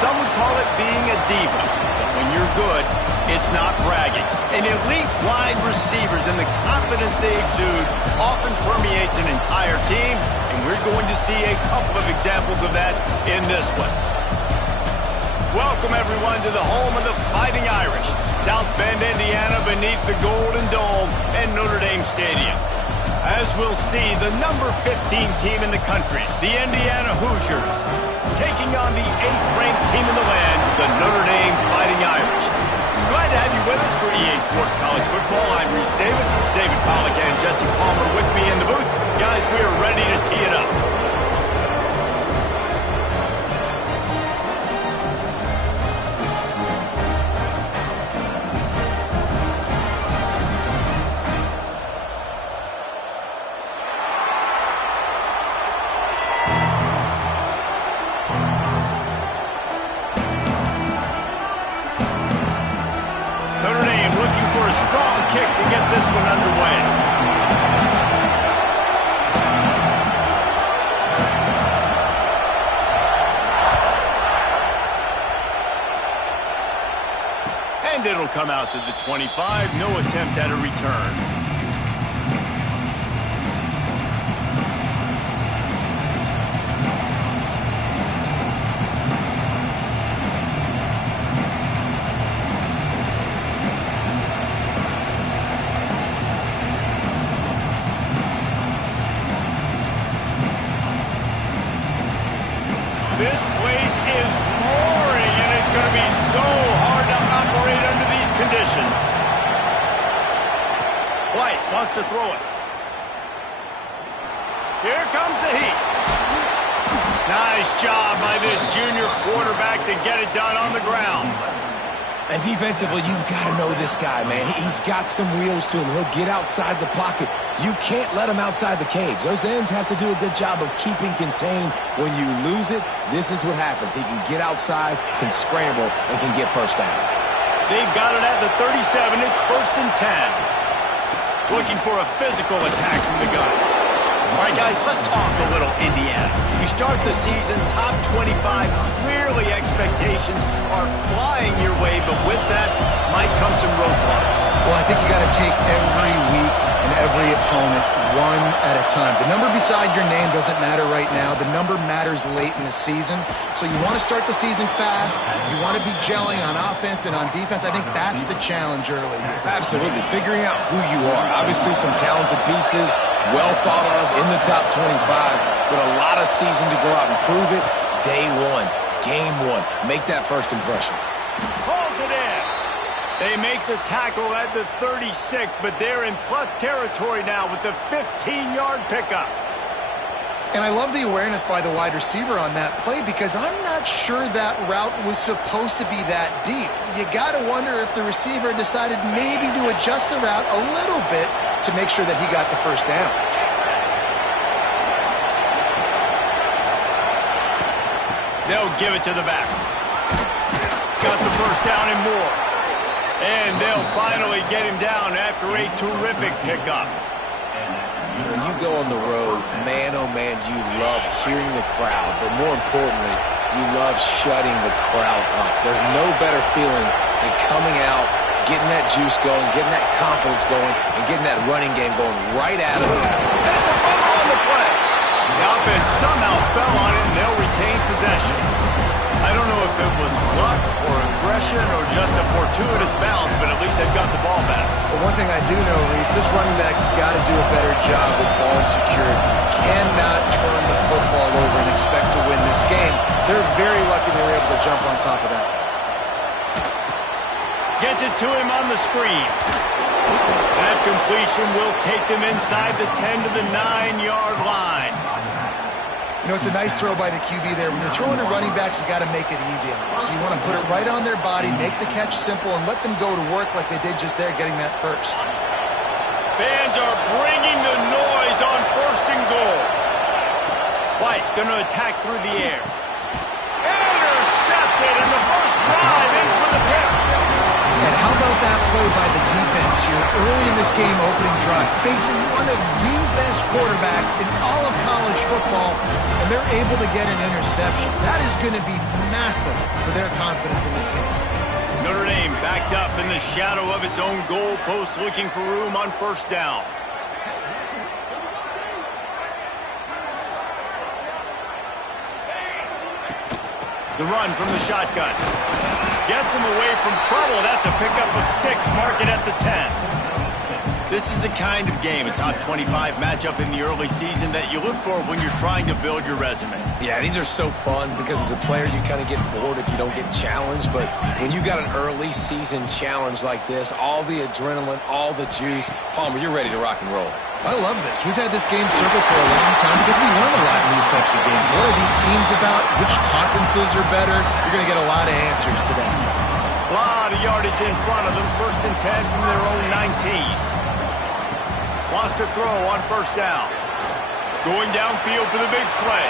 some would call it being a diva. But when you're good, it's not bragging. And elite wide receivers and the confidence they exude often permeates an entire team, and we're going to see a couple of examples of that in this one. Welcome, everyone, to the home of the Fighting Irish, South Bend, Indiana, beneath the Golden Dome and Notre Dame Stadium. As we'll see, the number 15 team in the country, the Indiana Hoosiers, taking on the 8th-ranked team in the land, the Notre Dame Fighting Irish. Glad to have you with us for EA Sports College Football. I'm Reese Davis, David Pollack, and Jesse Palmer with me in the booth. Guys, we are ready to tee it up. It'll come out to the 25. No attempt at a return. This place is roaring, and it's going to be so hard to operate under these conditions. White wants to throw it. Here comes the heat. Nice job by this junior quarterback to get it done on the ground. And defensively, you've got to know this guy, man. He's got some wheels to him. He'll get outside the pocket. You can't let him outside the cage. Those ends have to do a good job of keeping contained. When you lose it, this is what happens. He can get outside, can scramble, and can get first downs. They've got it at the 37. It's 1st and 10. Looking for a physical attack from the gun. All right, guys, let's talk a little Indiana. You start the season top 25. Clearly, expectations are flying your way, but with that might come some roadblocks. Well, I think you got to take every week and every opponent one at a time. The number beside your name doesn't matter right now. The number matters late in the season. So you want to start the season fast. You want to be gelling on offense and on defense. I think that's the challenge early. Absolutely. Figuring out who you are. Obviously, some talented pieces, well thought of in the top 25, but a lot of season to go out and prove it. Day one, game one. Make that first impression. Pulls it in. They make the tackle at the 36, but they're in plus territory now with the 15-yard pickup. And I love the awareness by the wide receiver on that play because I'm not sure that route was supposed to be that deep. You got to wonder if the receiver decided maybe to adjust the route a little bit to make sure that he got the first down. They'll give it to the back. Got the first down and more. And they'll finally get him down after a terrific pickup. When you go on the road, man, oh man, you love hearing the crowd. But more importantly, you love shutting the crowd up. There's no better feeling than coming out, getting that juice going, getting that confidence going, and getting that running game going right at them. That's a fumble on the play. The offense somehow fell on it, and they'll retain possession. I don't know if it was luck or aggression or just a fortuitous bounce, but at least they've got the ball back. But one thing I do know, Reese, this running back's got to do a better job with ball security. Cannot turn the football over and expect to win this game. They're very lucky they were able to jump on top of that. Gets it to him on the screen. That completion will take them inside the 10 to the 9-yard line. You know, it's a nice throw by the QB there. When you're throwing to running backs, you got to make it easy on them. So you want to put it right on their body, make the catch simple, and let them go to work like they did just there, getting that first. Fans are bringing the noise on 1st and goal. White going to attack through the air. Intercepted, and the first drive ends with a pick. And how about that play by the defense here? early in this game opening drive, facing one of the best quarterbacks in all of college football, and they're able to get an interception. That is going to be massive for their confidence in this game. Notre Dame backed up in the shadow of its own goal post, looking for room on first down. The run from the shotgun. Gets him away from trouble. That's a pickup of 6. Mark it at the 10. This is the kind of game, a top 25 matchup in the early season, that you look for when you're trying to build your resume. Yeah, these are so fun because as a player you kind of get bored if you don't get challenged. But when you got an early season challenge like this, all the adrenaline, all the juice, Palmer, you're ready to rock and roll. I love this. We've had this game circled for a long time because we learn a lot in these types of games. What are these teams about? Which conferences are better? You're going to get a lot of answers today. A lot of yardage in front of them. 1st and 10 from their own 19. Lost a throw on first down. Going downfield for the big play.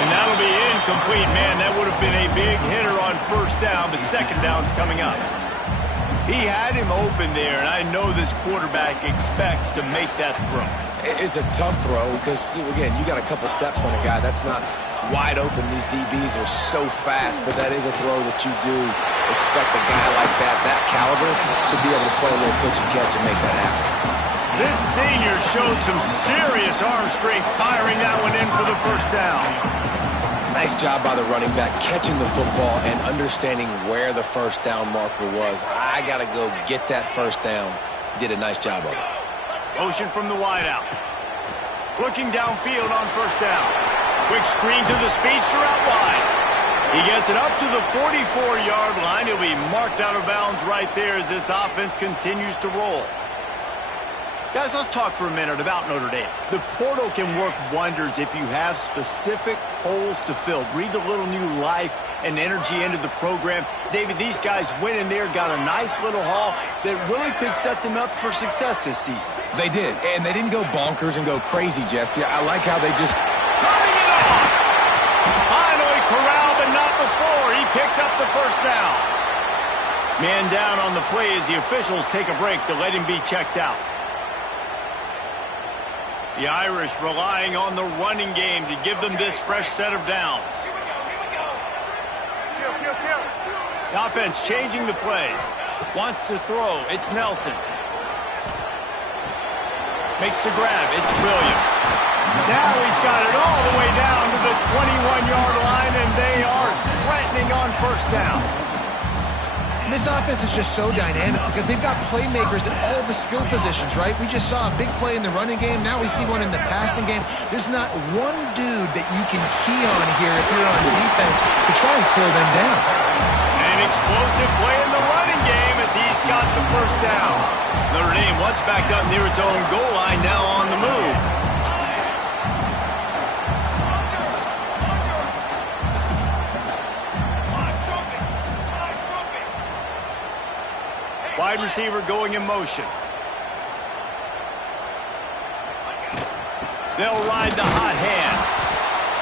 And that'll be incomplete. Man, that would have been a big hitter on first down, but second down's coming up. He had him open there, and I know this quarterback expects to make that throw. It's a tough throw because, again, you got a couple steps on a guy. That's not wide open. These DBs are so fast, but that is a throw that you do expect a guy like that caliber, to be able to play a little pitch and catch and make that happen. This senior showed some serious arm strength, firing that one in for the first down. Nice job by the running back, catching the football and understanding where the first down marker was. I got to go get that first down. He did a nice job of it. Motion from the wideout. Looking downfield on first down. Quick screen to the speedster out wide. He gets it up to the 44-yard line. He'll be marked out of bounds right there as this offense continues to roll. Guys, let's talk for a minute about Notre Dame. The portal can work wonders if you have specific holes to fill. Breathe a little new life and energy into the program. David, these guys went in there, got a nice little haul that really could set them up for success this season. They did, and they didn't go bonkers and go crazy, Jesse. I like how they just... Turning it on! Finally corralled, but not before. He picks up the first down. Man down on the play as the officials take a break to let him be checked out. The Irish relying on the running game to give them this fresh set of downs. The offense changing the play. Wants to throw. It's Nelson. Makes the grab. It's Williams. Now he's got it all the way down to the 21-yard line, and they are threatening on first down. And this offense is just so dynamic because they've got playmakers at all the skill positions, right? We just saw a big play in the running game. Now we see one in the passing game. There's not one dude that you can key on here if you're on defense to try and slow them down. An explosive play in the running game as he's got the first down. Notre Dame once backed up near its own goal line, now on the move. Wide receiver going in motion. They'll ride the hot hand.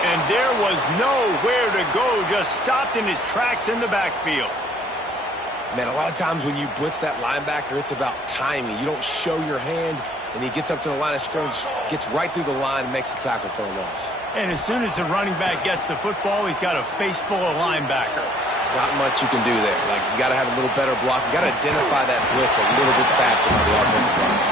And there was nowhere to go, just stopped in his tracks in the backfield. Man, a lot of times when you blitz that linebacker, it's about timing. You don't show your hand, and he gets up to the line of scrimmage, gets right through the line, and makes the tackle for a loss. And as soon as the running back gets the football, he's got a face full of linebacker. Not much you can do there. Like, you got to have a little better block. You got to identify that blitz a little bit faster on the offensive line.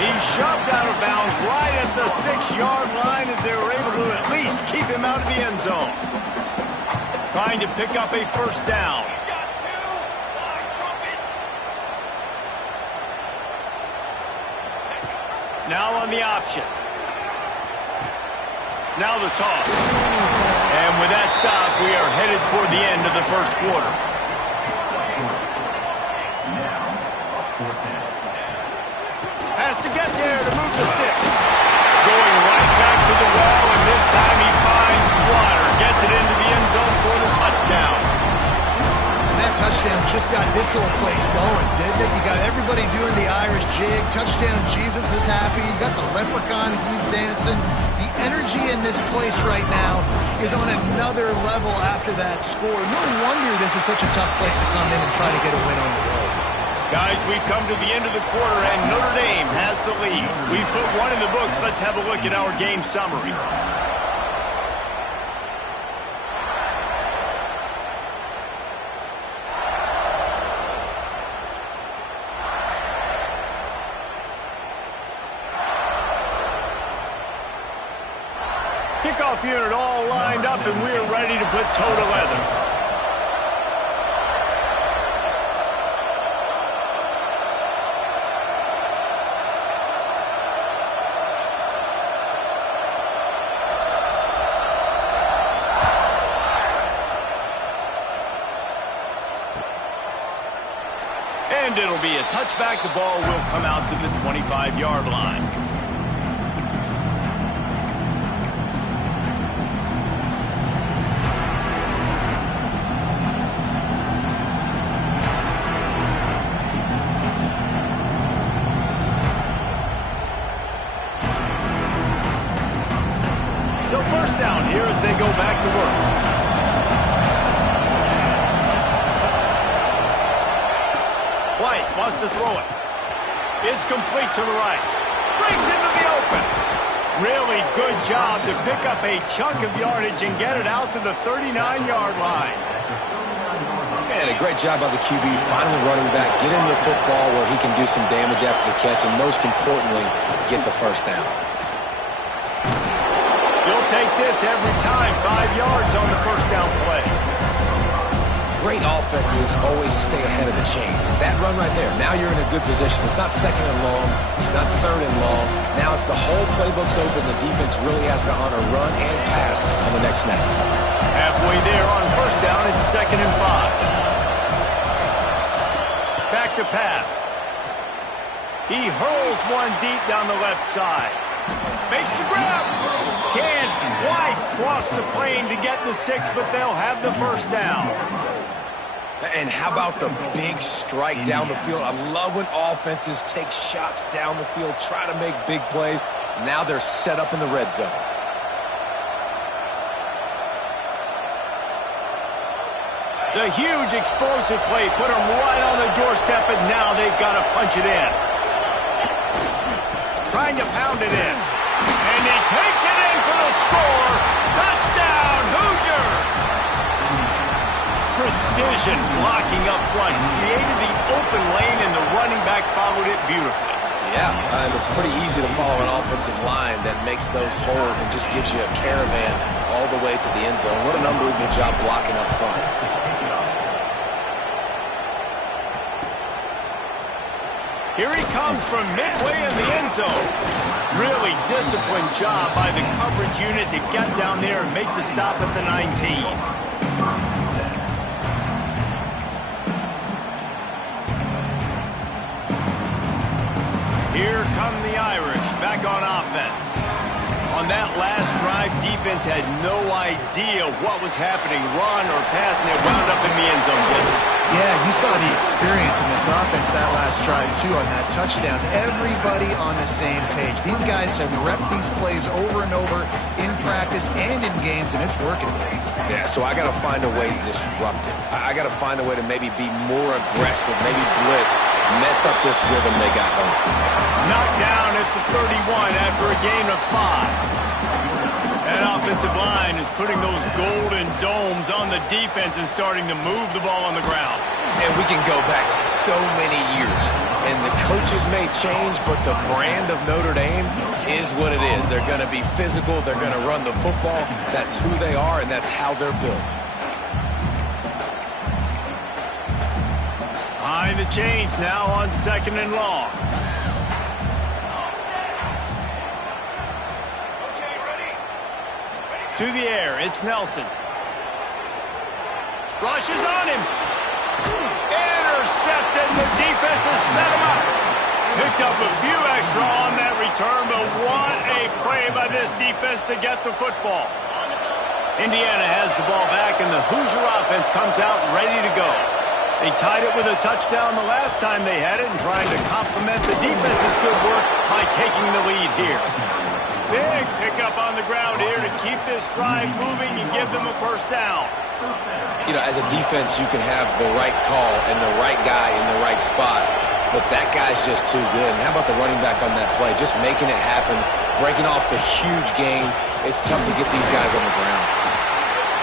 He's shoved out of bounds right at the 6-yard line as they were able to at least keep him out of the end zone. Trying to pick up a first down. Now on the option. Now the toss. And with that stop, we are headed toward the end of the first quarter. Has to get there to move the sticks. Going right back to the wall, and this time he finds water. Gets it into the end zone for the touchdown. And that touchdown just got this whole place going, didn't it? You got everybody doing the Irish jig. Touchdown, Jesus is happy. You got the leprechaun, he's dancing. The energy in this place right now is on another level after that score. No wonder this is such a tough place to come in and try to get a win on the road. Guys, we've come to the end of the quarter, and Notre Dame has the lead. We've put one in the books. Let's have a look at our game summary. Kickoff unit all lined up, and we're ready to put toe to leather. And it'll be a touchback. The ball will come out to the 25-yard line. So first down here as they go back to work. White wants to throw it. It's complete to the right. Brings into the open. Really good job to pick up a chunk of yardage and get it out to the 39-yard line. And a great job by the QB finding the running back, get him the football where he can do some damage after the catch, and most importantly, get the first down. You'll take this every time. 5 yards on the first down play. Great offenses always stay ahead of the chains. That run right there, now you're in a good position. It's not second and long. It's not third and long. Now it's the whole playbook's open. The defense really has to honor run and pass on the next snap. Halfway there on first down, it's 2nd and 5. Back to pass. He hurls one deep down the left side. Makes the grab. Can White cross the plane to get the 6, but they'll have the first down. And how about the big strike down the field? I love when offenses take shots down the field, try to make big plays. Now they're set up in the red zone. The huge explosive play put them right on the doorstep, and now they've got to punch it in. Trying to pound it in. And he takes it in for the score. Touchdown, Hoosiers! Precision blocking up front. Created the open lane, and the running back followed it beautifully. Yeah, it's pretty easy to follow an offensive line that makes those holes and just gives you a caravan all the way to the end zone. What an unbelievable job blocking up front. Here he comes from midway in the end zone. Really disciplined job by the coverage unit to get down there and make the stop at the 19. Here come the Irish back on offense. On that last drive, defense had no idea what was happening, run or pass, and it wound up in the end zone, Jesse. Yeah, you saw the experience in this offense that last drive, too, on that touchdown. Everybody on the same page. These guys have repped these plays over and over in practice and in games, and it's working. Yeah, so I got to find a way to disrupt it. I got to find a way to maybe be more aggressive, maybe blitz, mess up this rhythm they got going. Knocked down at the 31 after a gain of 5. That offensive line is putting those golden domes on the defense and starting to move the ball on the ground. And we can go back so many years. And the coaches may change, but the brand of Notre Dame is what it is. They're going to be physical. They're going to run the football. That's who they are, and that's how they're built. Behind the chains now on 2nd and long. To the air, it's Nelson. Rushes on him. Intercepted. The defense has set him up. Picked up a few extra on that return, but what a play by this defense to get the football. Indiana has the ball back, and the Hoosier offense comes out ready to go. They tied it with a touchdown the last time they had it and trying to complement the defense's good work by taking the lead here. Big pickup on the ground here to keep this drive moving and give them a first down. You know, as a defense, you can have the right call and the right guy in the right spot, but that guy's just too good. And how about the running back on that play? Just making it happen, breaking off the huge gain. It's tough to get these guys on the ground.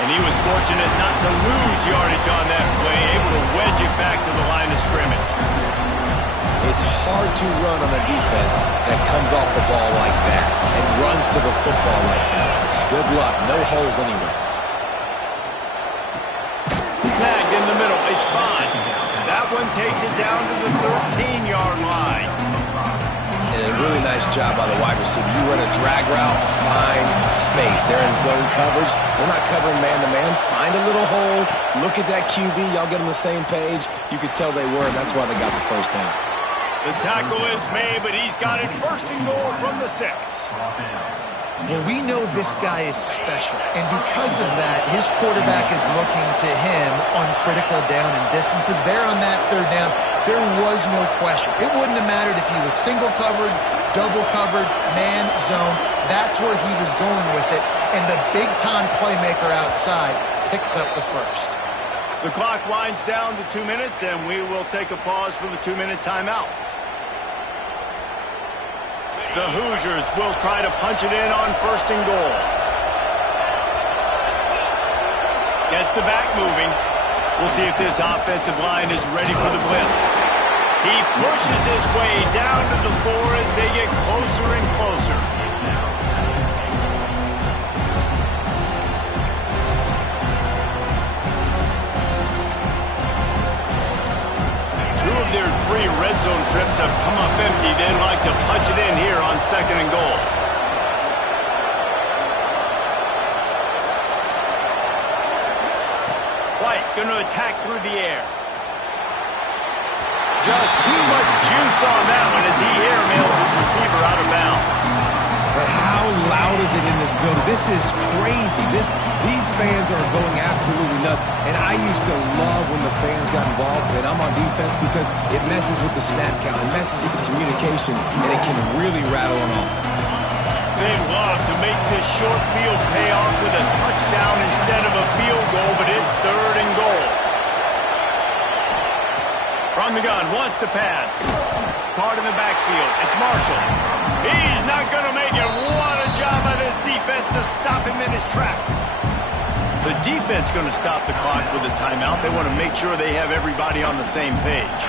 And he was fortunate not to lose yardage on that play, able to wedge it back to the line of scrimmage. It's hard to run on a defense that comes off the ball like that and runs to the football like that. Good luck. No holes anywhere. Snagged in the middle. It's Bond. That one takes it down to the 13-yard line. And a really nice job by the wide receiver. You run a drag route, find space. They're in zone coverage. They're not covering man-to-man. Find a little hole. Look at that QB. Y'all get on the same page. You could tell they were, and that's why they got the first down. The tackle is made, but he's got it first and goal from the 6. Well, we know this guy is special, and because of that, his quarterback is looking to him on critical down and distances. There on that third down, there was no question. It wouldn't have mattered if he was single covered, double covered, man, zone. That's where he was going with it, and the big-time playmaker outside picks up the first. The clock winds down to 2 minutes, and we will take a pause for the 2-minute timeout. The Hoosiers will try to punch it in on first and goal. Gets the back moving. We'll see if this offensive line is ready for the blitz. He pushes his way down to the floor as they get closer and closer. Their 3 red zone trips have come up empty. They'd like to punch it in here on second and goal. White going to attack through the air. Just too much juice on that one as he airmails his receiver out of bounds. But how loud is it in this building? This is crazy. These fans are going absolutely nuts. And I used to love when the fans got involved, and I'm on defense, because it messes with the snap count. It messes with the communication, and it can really rattle an offense. They'd love to make this short field pay off with a touchdown instead of a field goal, but it's third and goal. From the gun, wants to pass. Caught in the backfield. It's Marshall. He's not going to make it. What a job by this defense to stop him in his tracks. The defense going to stop the clock with a timeout. They want to make sure they have everybody on the same page.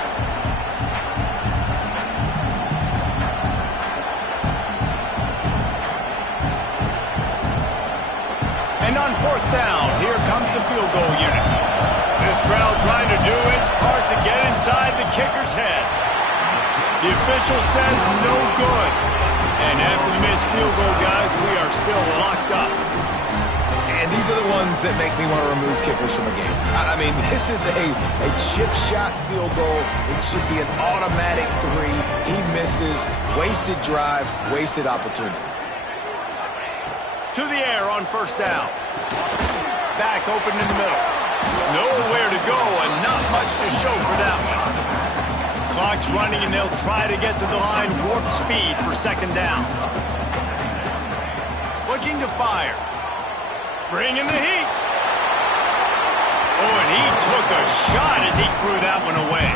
And on fourth down, here comes the field goal unit. This crowd trying to do its part to get inside the kicker's head. The official says no good. And after the missed field goal, guys, we are still locked up. And these are the ones that make me want to remove kickers from a game. I mean, this is a chip shot field goal. It should be an automatic 3. He misses. Wasted drive, wasted opportunity. To the air on first down. Back open in the middle. Nowhere to go and not much to show for that one. Clock's running and they'll try to get to the line warp speed for second down. Looking to fire. Bringing the heat. Oh, and he took a shot as he threw that one away.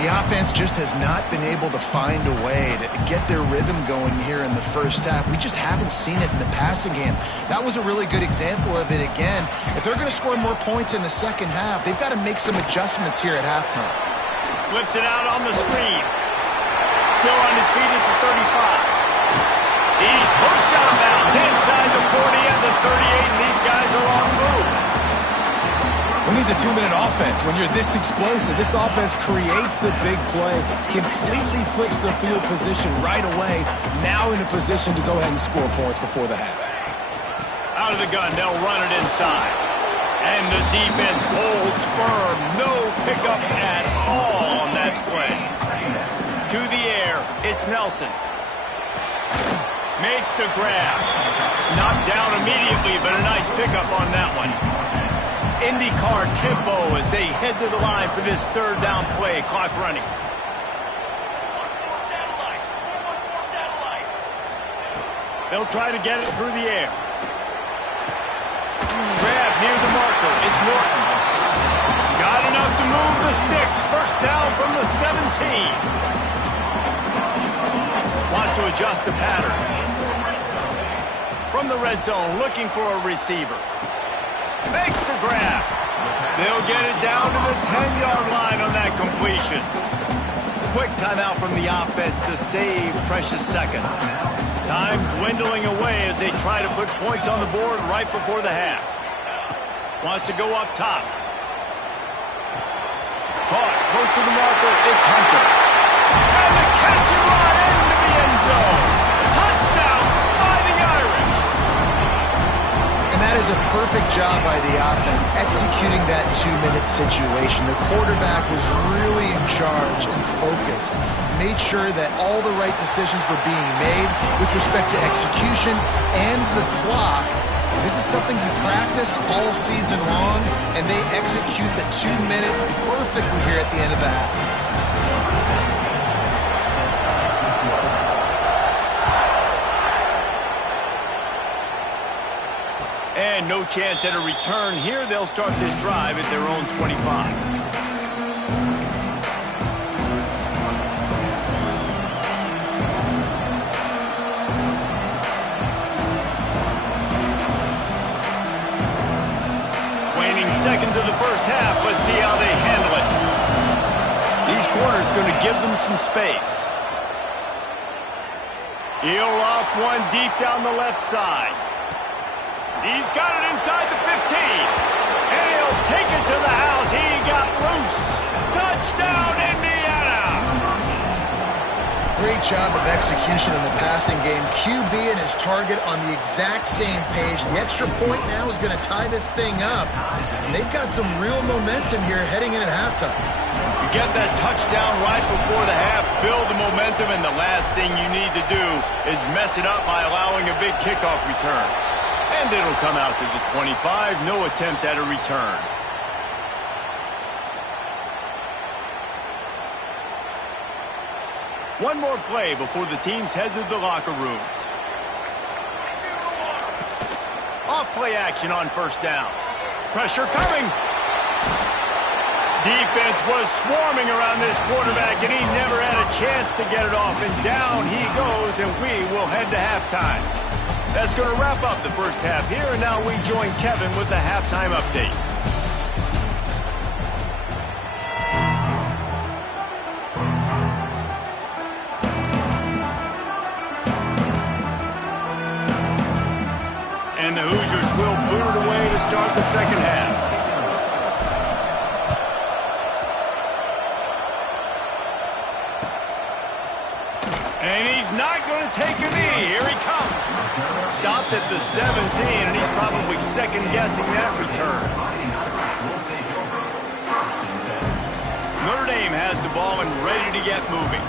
The offense just has not been able to find a way to get their rhythm going here in the first half. We just haven't seen it in the passing game. That was a really good example of it again. If they're going to score more points in the second half, they've got to make some adjustments here at halftime. Flips it out on the screen. Still on his feet at the 35. He's pushed out of bounds inside the 40 and the 38, and these guys are on the move. Who needs a 2-minute offense? When you're this explosive, this offense creates the big play, completely flips the field position right away, now in a position to go ahead and score points before the half. Out of the gun, they'll run it inside. And the defense holds firm. No pickup at all on that play. To the air, it's Nelson. Makes the grab. Knocked down immediately, but a nice pickup on that one. IndyCar tempo as they head to the line for this third down play. Clock running. They'll try to get it through the air. Grab near the marker. It's It's Morton. Got enough to move the sticks. First down from the 17. Wants to adjust the pattern. From the red zone, looking for a receiver. Makes the grab. They'll get it down to the 10-yard line on that completion. Quick timeout from the offense to save precious seconds. Time dwindling away as they try to put points on the board right before the half. Wants to go up top. Caught close to the marker. It's Hunter. And the catch and run into the end zone. Touchdown, Fighting Irish. And that is a perfect job by the offense, executing that 2-minute situation. The quarterback was really in charge and focused. Made sure that all the right decisions were being made with respect to execution and the clock. This is something you practice all season long, and they execute the 2-minute perfectly here at the end of the half. And no chance at a return here. They'll start this drive at their own 25. Seconds of the first half. Let's see how they handle it. These corners going to give them some space. He'll loft one deep down the left side. He's got it inside the 15. And he'll take it to the house. He got loose. Touchdown, Indiana! Great job of execution in the passing game. QB and his target on the exact same page. The extra point now is going to tie this thing up. And they've got some real momentum here heading in at halftime. You get that touchdown right before the half, build the momentum, and the last thing you need to do is mess it up by allowing a big kickoff return. And it'll come out to the 25. No attempt at a return. One more play before the teams head to the locker rooms. Off play action on first down. Pressure coming. Defense was swarming around this quarterback, and he never had a chance to get it off. And down he goes, and we will head to halftime. That's going to wrap up the first half here, and now we join Kevin with the halftime update. And the Hoosiers will boot it away to start the second half. And he's not going to take a knee. Here he comes. Stopped at the 17, and he's probably second-guessing that return. Notre Dame has the ball and ready to get moving.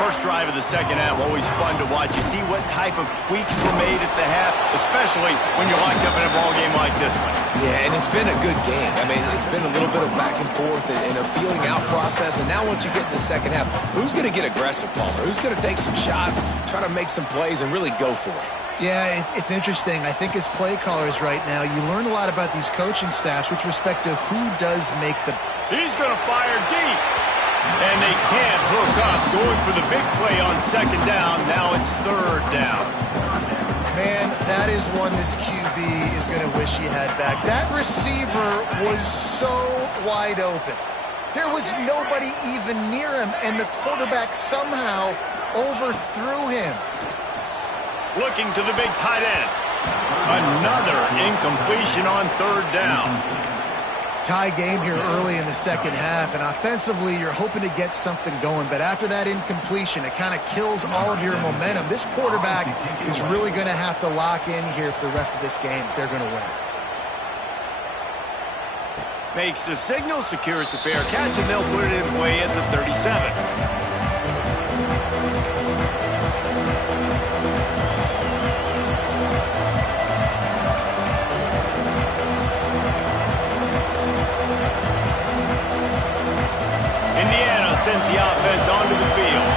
First drive of the second half, always fun to watch. You see what type of tweaks were made at the half, especially when you're locked up in a ball game like this one. Yeah, and it's been a good game. I mean, it's been a little bit of back and forth and a feeling out process. And now once you get in the second half, who's going to get aggressive, Palmer? Who's going to take some shots, try to make some plays, and really go for it? Yeah, it's interesting. I think as play callers right now, you learn a lot about these coaching staffs with respect to who does make the... He's going to fire deep. And they can't hook up. Going for the big play on second down. Now it's third down. Man, that is one this QB is going to wish he had back. That receiver was so wide open. There was nobody even near him, and the quarterback somehow overthrew him. Looking to the big tight end. Another incompletion on third down. Tie game here early in the second half, and offensively you're hoping to get something going, but after that incompletion it kind of kills all of your momentum. This quarterback is really going to have to lock in here for the rest of this game if they're going to win. Makes the signal, secures the fair catch, and they'll put it away at the 37. Indiana sends the offense onto the field.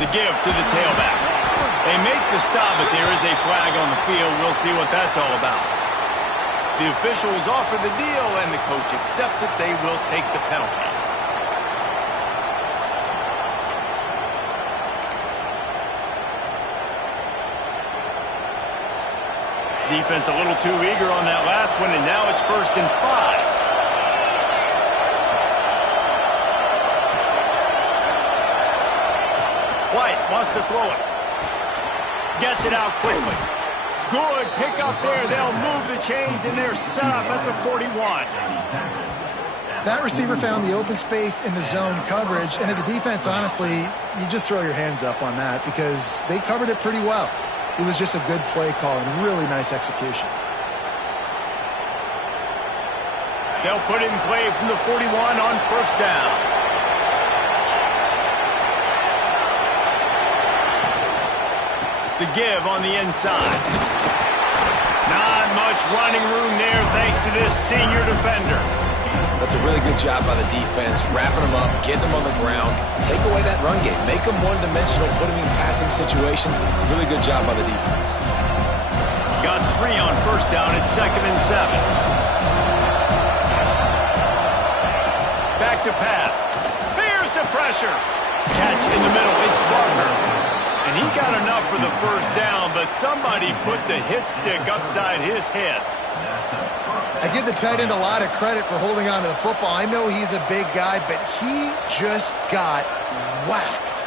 The give to the tailback. They make the stop, but there is a flag on the field. We'll see what that's all about. The officials offer the deal, and the coach accepts it. They will take the penalty. Defense a little too eager on that last one, and now it's 1st and 5. White wants to throw it. Gets it out quickly. Good pick up there. They'll move the chains, and they're set up at the 41. That receiver found the open space in the zone coverage, and as a defense, honestly, you just throw your hands up on that because they covered it pretty well. It was just a good play call and really nice execution. They'll put it in play from the 41 on 1st down. The give on the inside. Not much running room there thanks to this senior defender. That's a really good job by the defense, wrapping them up, getting them on the ground, take away that run game, make them one-dimensional, put them in passing situations. Really good job by the defense. Got 3 on 1st down at 2nd and 7. Back to pass. Here's the pressure. Catch in the middle. It's Barker. And he got enough for the 1st down, but somebody put the hit stick upside his head. I give the tight end a lot of credit for holding on to the football. I know he's a big guy, but he just got whacked.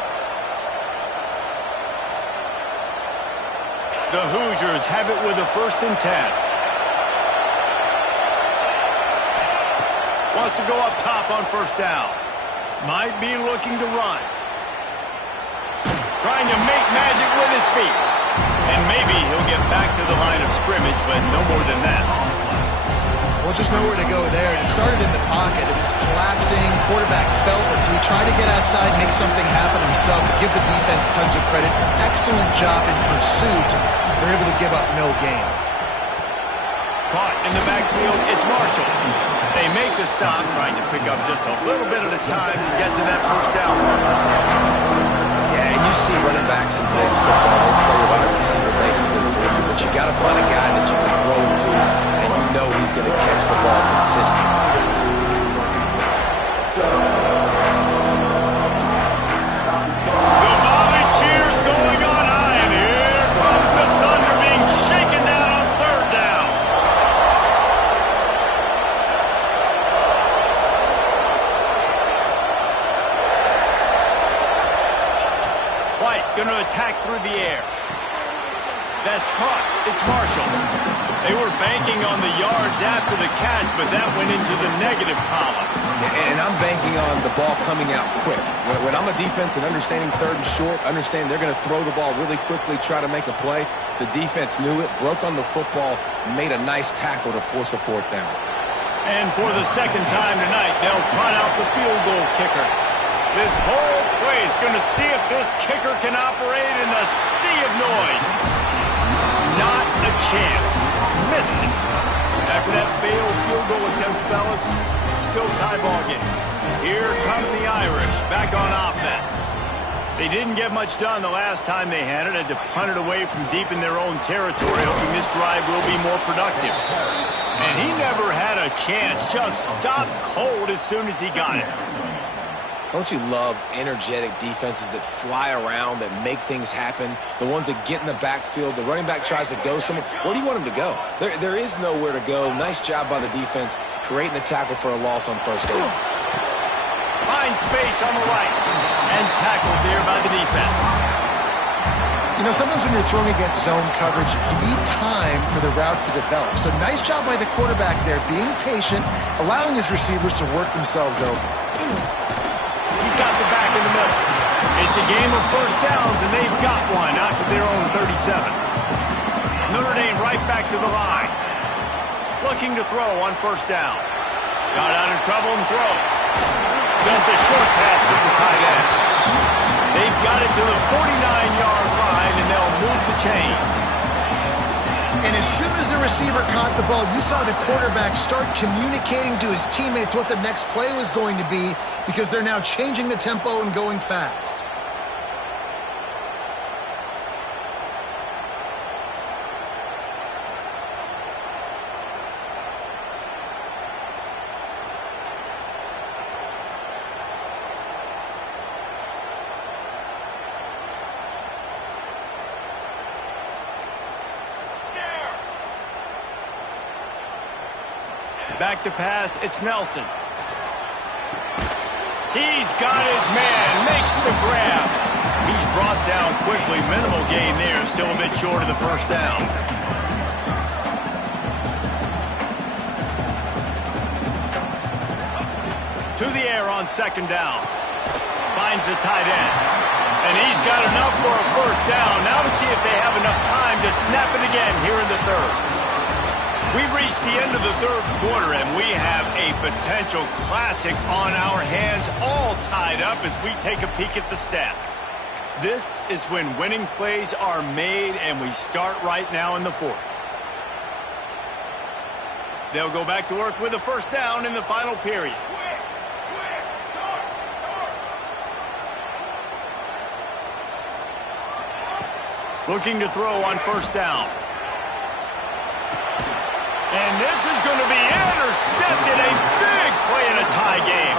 The Hoosiers have it with a 1st and 10. Wants to go up top on 1st down. Might be looking to run. Trying to make magic with his feet. And maybe he'll get back to the line of scrimmage, but no more than that. Well, just nowhere to go there. It started in the pocket. It was collapsing. Quarterback felt it, so he tried to get outside, make something happen himself, but give the defense tons of credit. Excellent job in pursuit. They're able to give up no gain. Caught in the backfield, it's Marshall. They make the stop, trying to pick up just a little bit at a time to get to that 1st down. Yeah, and you see running backs in today's football, they play a wide receiver basically for you, but you got to find a guy that you can throw it to, and you know he's going to catch the ball consistently. The volley cheers going on high, and here comes the Thunder being shaken down on 3rd down. White going to attack through the air. That's caught. It's Marshall. They were banking on the yards after the catch, but that went into the negative column. And I'm banking on the ball coming out quick. When I'm a defense and understanding 3rd and short, understand they're going to throw the ball really quickly, try to make a play. The defense knew it, broke on the football, made a nice tackle to force a 4th down. And for the 2nd time tonight, they'll trot out the field goal kicker. This whole play is going to see if this kicker can operate in the sea of noise. Not a chance. Missed it. After that failed field goal attempt, fellas, still tie ball game. Here come the Irish back on offense. They didn't get much done the last time they had it. Had to punt it away from deep in their own territory, hoping this drive will be more productive. And he never had a chance. Just stopped cold as soon as he got it. Don't you love energetic defenses that fly around, that make things happen? The ones that get in the backfield, the running back tries to go somewhere. Where do you want him to go? There is nowhere to go. Nice job by the defense, creating the tackle for a loss on 1st down. Find space on the right, and tackled there by the defense. You know, sometimes when you're throwing against zone coverage, you need time for the routes to develop. So nice job by the quarterback there, being patient, allowing his receivers to work themselves open. He's got the back in the middle. It's a game of 1st downs, and they've got one out to their own 37. Notre Dame right back to the line. Looking to throw on 1st down. Got out of trouble and throws. Just a short pass to the tight end. They've got it to the 49-yard line, and they'll move the chains. And as soon as the receiver caught the ball, you saw the quarterback start communicating to his teammates what the next play was going to be because they're now changing the tempo and going fast. Back to pass, it's Nelson. He's got his man, makes the grab. He's brought down quickly. Minimal gain there, still a bit short of the first down. To the air on second down. Finds the tight end. And he's got enough for a first down. Now to see if they have enough time to snap it again here in the third. We've reached the end of the third quarter, and we have a potential classic on our hands, all tied up as we take a peek at the stats. This is when winning plays are made, and we start right now in the fourth. They'll go back to work with a first down in the final period. Looking to throw on first down. And this is going to be intercepted. A big play in a tie game.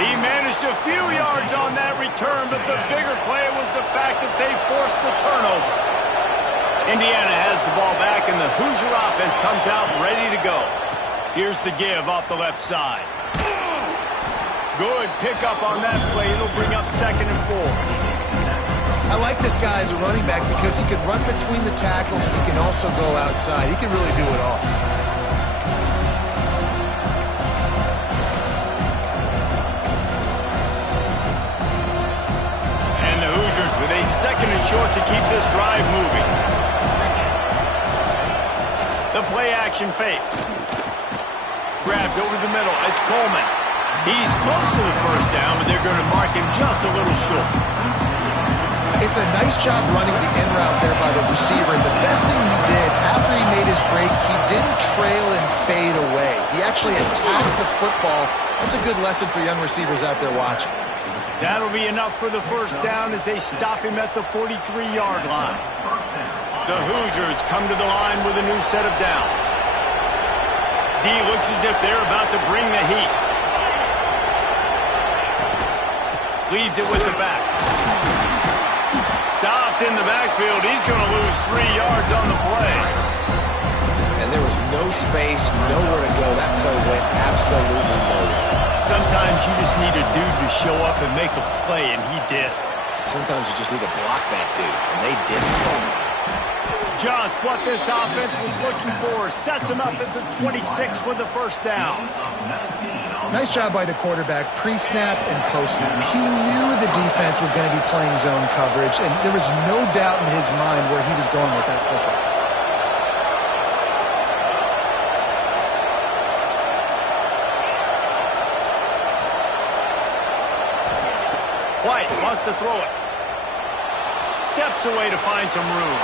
He managed a few yards on that return, but the bigger play was the fact that they forced the turnover. Indiana has the ball back, and the Hoosier offense comes out ready to go. Here's the give off the left side. Good pickup on that play. It'll bring up 2nd and 4. I like this guy as a running back because he can run between the tackles and he can also go outside. He can really do it all. And the Hoosiers with a 2nd and short to keep this drive moving. The play action fake. Grabbed over the middle. It's Coleman. He's close to the first down, but they're going to mark him just a little short. It's a nice job running the in route there by the receiver. And the best thing he did after he made his break, he didn't trail and fade away. He actually attacked the football. That's a good lesson for young receivers out there watching. That'll be enough for the first down as they stop him at the 43-yard line. The Hoosiers come to the line with a new set of downs. D looks as if they're about to bring the heat. Leaves it with the back. Stopped in the backfield. He's going to lose 3 yards on the play. And there was no space, nowhere to go. That play went absolutely nowhere. Sometimes you just need a dude to show up and make a play, and he did. Sometimes you just need to block that dude, and they didn't. Just what this offense was looking for. Sets him up at the 26 with the first down. Nice job by the quarterback, pre-snap and post-snap. He knew the defense was going to be playing zone coverage, and there was no doubt in his mind where he was going with that football. White wants to throw it. Steps away to find some room.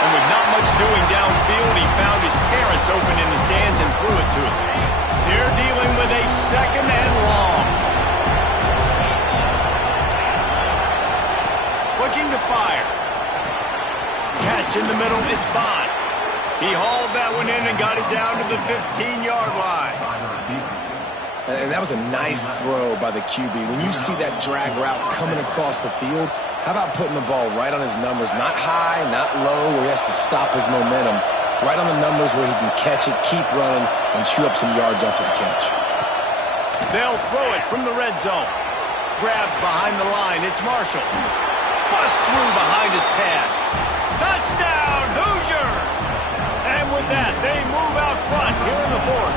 And with not much doing downfield, he found his parents open in the stands and threw it to him. They're dealing with a 2nd and long. Looking to fire. Catch in the middle, it's Bond. He hauled that one in and got it down to the 15-yard line. And that was a nice throw by the QB. When you see that drag route coming across the field, how about putting the ball right on his numbers? Not high, not low, where he has to stop his momentum. Right on the numbers where he can catch it, keep running, and chew up some yards after the catch. They'll throw it from the red zone. Grabbed behind the line. It's Marshall. Bust through behind his pad. Touchdown, Hoosiers! And with that, they move out front here in the fourth.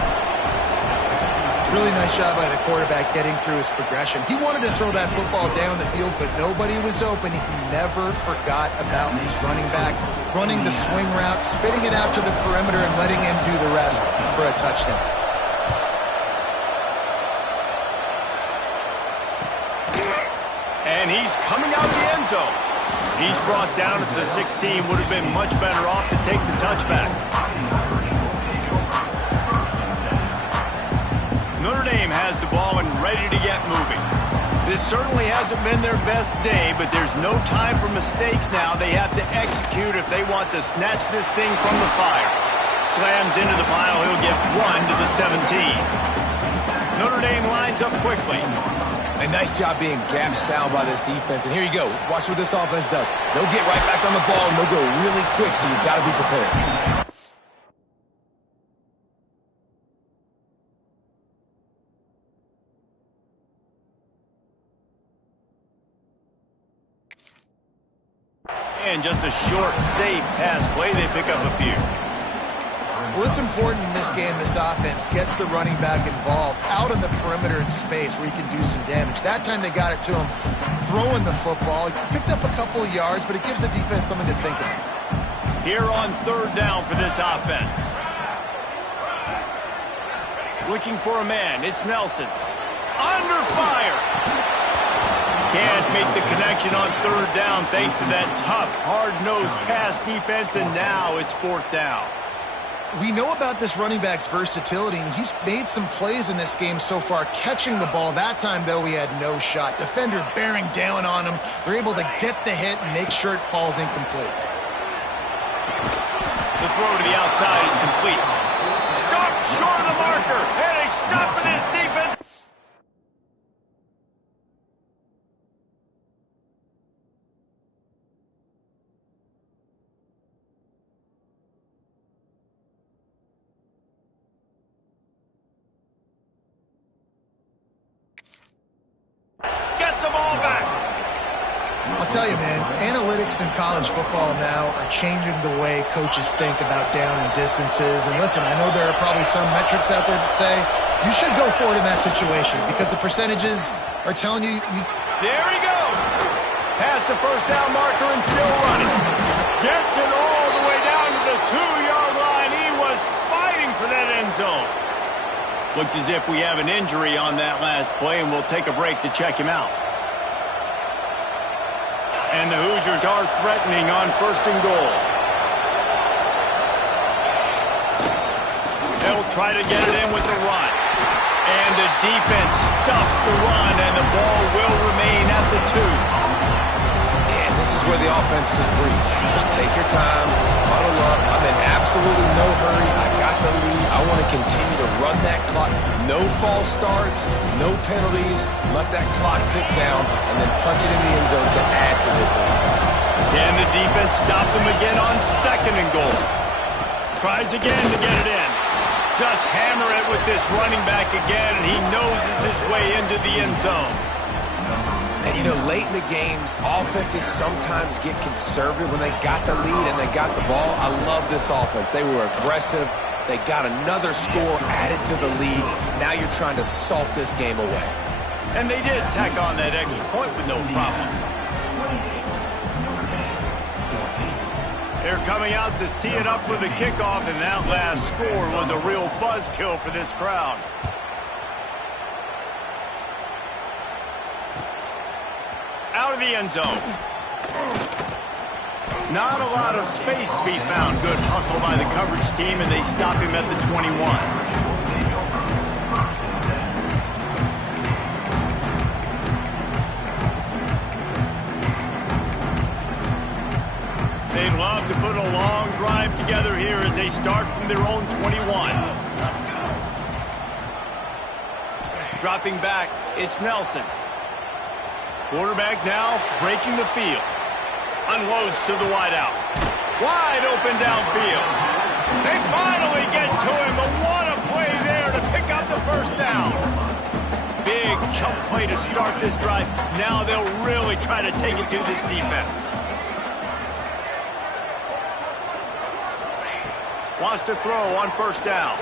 Really nice job by the quarterback getting through his progression. He wanted to throw that football down the field, but nobody was open. He never forgot about his running back, running the swing route, spitting it out to the perimeter, and letting him do the rest for a touchdown. And he's coming out the end zone. He's brought down at the 16. Would have been much better off to take the touchback. Notre Dame has the ball and ready to get moving. This certainly hasn't been their best day, but there's no time for mistakes now. They have to execute if they want to snatch this thing from the fire. Slams into the pile. He'll get 1 to the 17. Notre Dame lines up quickly. A nice job being gap sound by this defense. And here you go. Watch what this offense does. They'll get right back on the ball, and they'll go really quick, so you've got to be prepared. And just a short, safe pass play, they pick up a few. Well, it's important in this game this offense gets the running back involved out on the perimeter in space where he can do some damage. That time they got it to him throwing the football. He picked up a couple of yards, but it gives the defense something to think about. Here on third down for this offense. Looking for a man. It's Nelson. Under fire. Can't make the connection on third down thanks to that tough, hard-nosed pass defense, and now it's fourth down. We know about this running back's versatility, and he's made some plays in this game so far, catching the ball. That time, though, he had no shot. Defender bearing down on him. They're able to get the hit and make sure it falls incomplete. The throw to the outside is complete. Stop short of the marker, and a stop for this defense. I'll tell you, man, analytics in college football now are changing the way coaches think about down and distances. And listen, I know there are probably some metrics out there that say you should go for it in that situation because the percentages are telling you. There he goes. Past the first down marker and still running. Gets it all the way down to the 2-yard line. He was fighting for that end zone. Looks as if we have an injury on that last play, and we'll take a break to check him out. And the Hoosiers are threatening on first and goal. They'll try to get it in with the run. And the defense stuffs the run, and the ball will remain at the 2. And this is where the offense just breathes. Just take your time, huddle up. I'm in absolutely no hurry. I got the lead. I want to continue to run that clock. No false starts, no penalties. Let that clock tick down, and then punch it in the end zone to add to this lead. Can the defense stop them again on second and goal? Tries again to get it in. Just hammer it with this running back again, and he noses his way into the end zone. And, you know, late in the games, offenses sometimes get conservative when they got the lead and they got the ball. I love this offense. They were aggressive. They got another score added to the lead. Now you're trying to salt this game away. And they did tack on that extra point with no problem. They're coming out to tee it up for the kickoff, and that last score was a real buzzkill for this crowd. Out of the end zone. Not a lot of space to be found. Good hustle by the coverage team, and they stop him at the 21. They'd love to put a long drive together here as they start from their own 21. Dropping back, it's Nelson. Quarterback now breaking the field. Unloads to the wideout. Wide open downfield. They finally get to him, but what a play there to pick up the first down. Big chunk play to start this drive. Now they'll really try to take it to this defense. Wants to throw on first down.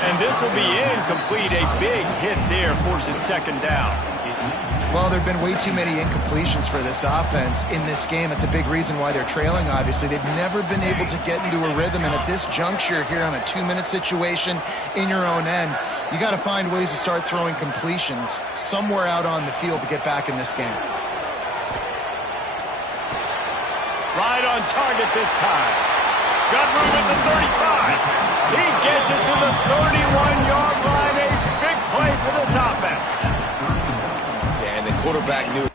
And this will be incomplete. A big hit there forces second down. Well, there have been way too many incompletions for this offense in this game. It's a big reason why they're trailing, obviously. They've never been able to get into a rhythm, and at this juncture here on a 2-minute situation in your own end, you got to find ways to start throwing completions somewhere out on the field to get back in this game. Right on target this time. Got room at the 35. He gets it to the 31-yard line. A big play for this offense. Yeah, and the quarterback knew